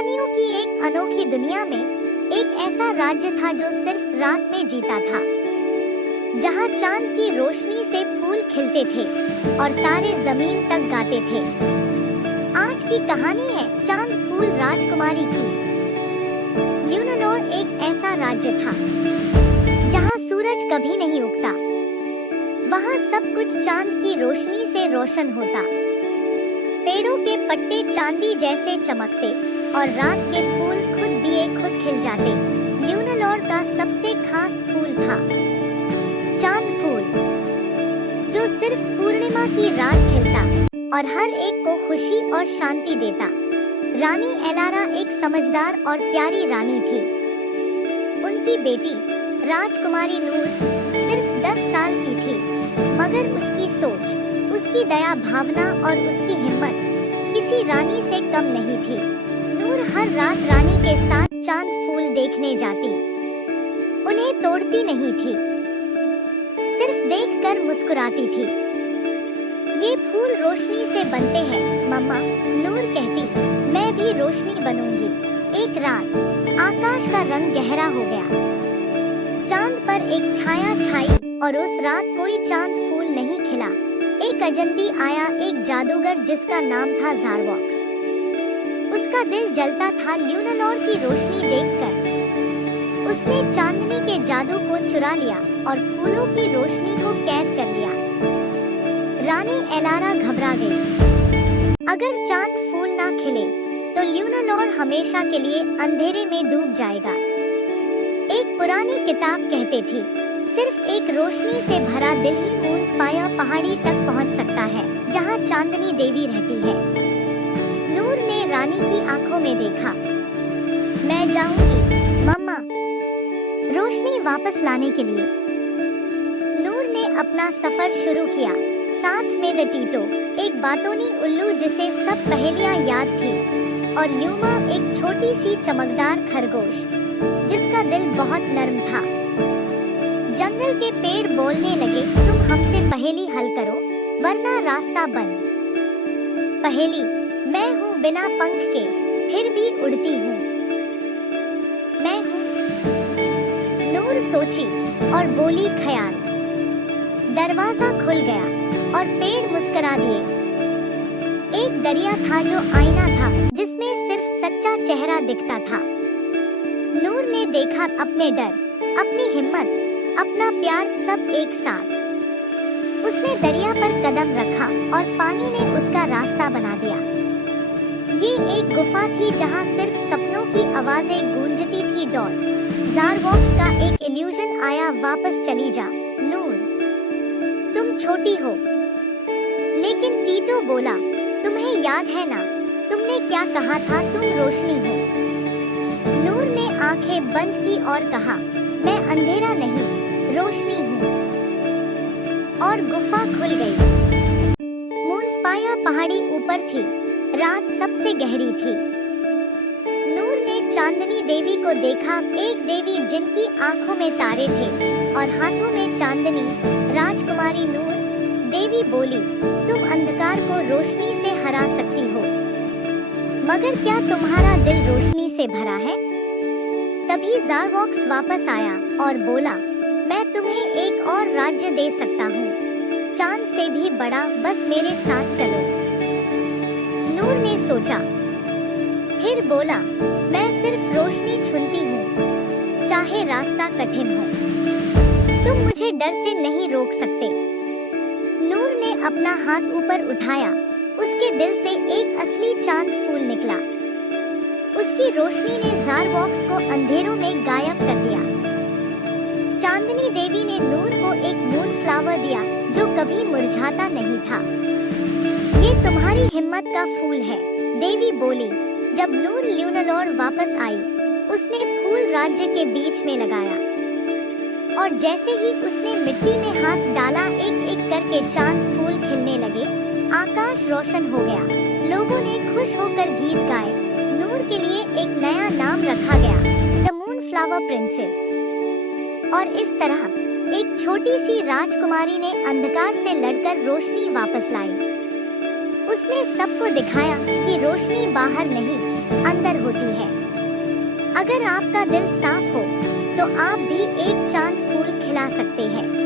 कहानियों की एक अनोखी दुनिया में एक ऐसा राज्य था जो सिर्फ रात में जीता था, जहां चांद की रोशनी से फूल खिलते थे और तारे जमीन तक गाते थे। आज की कहानी है चांद फूल राजकुमारी की। ल्यूनालोर एक ऐसा राज्य था जहां सूरज कभी नहीं उगता। वहां सब कुछ चांद की रोशनी से रोशन होता। पेड़ों के पत्ते चांदी जैसे चमकते और रात के फूल खुद खिल जाते। ल्यूनालोर का सबसे खास फूल था चांद फूल, जो सिर्फ पूर्णिमा की रात खिलता और हर एक को खुशी और शांति देता। रानी एलारा एक समझदार और प्यारी रानी थी। उनकी बेटी राजकुमारी नूर सिर्फ 10 साल की थी, मगर उसकी सोच, उसकी दया भावना और उसकी हिम्मत किसी रानी से कम नहीं थी। नूर हर रात रानी के साथ चांद फूल देखने जाती। उन्हें तोड़ती नहीं थी, सिर्फ देखकर मुस्कुराती थी। ये फूल रोशनी से बनते हैं मम्मा, नूर कहती। मैं भी रोशनी बनूंगी। एक रात आकाश का रंग गहरा हो गया। चांद पर एक छाया छाई और उस रात कोई चांद फूल नहीं खिला। एक अजनबी आया, एक जादूगर जिसका नाम था ज़ारवॉक्स। उसका दिल जलता था ल्यूनालोर की रोशनी देखकर। उसने चांदनी के जादू को चुरा लिया और फूलों की रोशनी को कैद कर लिया। रानी एलारा घबरा गई। अगर चांद फूल ना खिले तो ल्यूनालोर हमेशा के लिए अंधेरे में डूब जाएगा। एक पुरानी किताब कहती थी, सिर्फ एक रोशनी से भरा दिल ही मूनस्पाया पहाड़ी तक पहुंच सकता है, जहां चांदनी देवी रहती है। नूर ने रानी की आंखों में देखा। मैं जाऊंगी मम्मा, रोशनी वापस लाने के लिए। नूर ने अपना सफर शुरू किया, साथ में द टीटो, एक बातोनी उल्लू जिसे सब पहेलियां याद थी, और ल्यूमा, एक छोटी सी चमकदार खरगोश जिसका दिल बहुत नर्म था। जंगल के पेड़ बोलने लगे, तुम हमसे पहेली हल करो वरना रास्ता बंद। पहेली, मैं हूँ बिना पंख के फिर भी उड़ती हूँ। मैं हूँ। नूर सोची और बोली ख्याल। दरवाजा खुल गया और पेड़ मुस्कुरा दिए। एक दरिया था जो आईना था, जिसमें सिर्फ सच्चा चेहरा दिखता था। नूर ने देखा अपने डर, अपनी हिम्मत, अपना प्यार सब एक साथ। उसने दरिया पर कदम रखा और पानी ने उसका रास्ता बना दिया। ये एक गुफा थी जहाँ सिर्फ सपनों की आवाजें गूंजती थी। ज़ारवॉक्स का एक इल्यूजन आया, वापस चली जा नूर, तुम छोटी हो। लेकिन टीटो बोला, तुम्हें याद है ना, तुमने क्या कहा था, तुम रोशनी हो। नूर ने आंखें बंद की और कहा, मैं अंधेरा नहीं, रोशनी हूँ। और गुफा खुल गई। मूनस्पाया पहाड़ी ऊपर थी, रात सबसे गहरी थी। नूर ने चांदनी देवी को देखा, एक देवी जिनकी आंखों में तारे थे और हाथों में चांदनी। राजकुमारी नूर, देवी बोली, तुम अंधकार को रोशनी से हरा सकती हो, मगर क्या तुम्हारा दिल रोशनी से भरा है? तभी ज़ारवॉक्स वापस आया और बोला, मैं तुम्हें एक और राज्य दे सकता हूँ, चांद से भी बड़ा, बस मेरे साथ चलो। नूर ने सोचा, फिर बोला, मैं सिर्फ रोशनी चुनती हूँ, चाहे रास्ता कठिन हो। तुम मुझे डर से नहीं रोक सकते। नूर ने अपना हाथ ऊपर उठाया, उसके दिल से एक असली चांद फूल निकला। उसकी रोशनी ने ज़ारवॉक्स को अंधेरों में गायब कर दिया। चांदनी देवी ने नूर को एक मून फ्लावर दिया जो कभी मुरझाता नहीं था। ये तुम्हारी हिम्मत का फूल है, देवी बोली। जब नूर ल्यूनालोर वापस आई, उसने फूल राज्य के बीच में लगाया, और जैसे ही उसने मिट्टी में हाथ डाला, एक एक करके चांद फूल खिलने लगे। आकाश रोशन हो गया। लोगों ने खुश होकर गीत गाए। नूर के लिए एक नया नाम रखा गया, द मून फ्लावर प्रिंसेस। और इस तरह एक छोटी सी राजकुमारी ने अंधकार से लड़कर रोशनी वापस लाई। उसने सबको दिखाया कि रोशनी बाहर नहीं, अंदर होती है। होती है। अगर आपका दिल साफ हो तो आप भी एक चांद फूल खिला सकते हैं।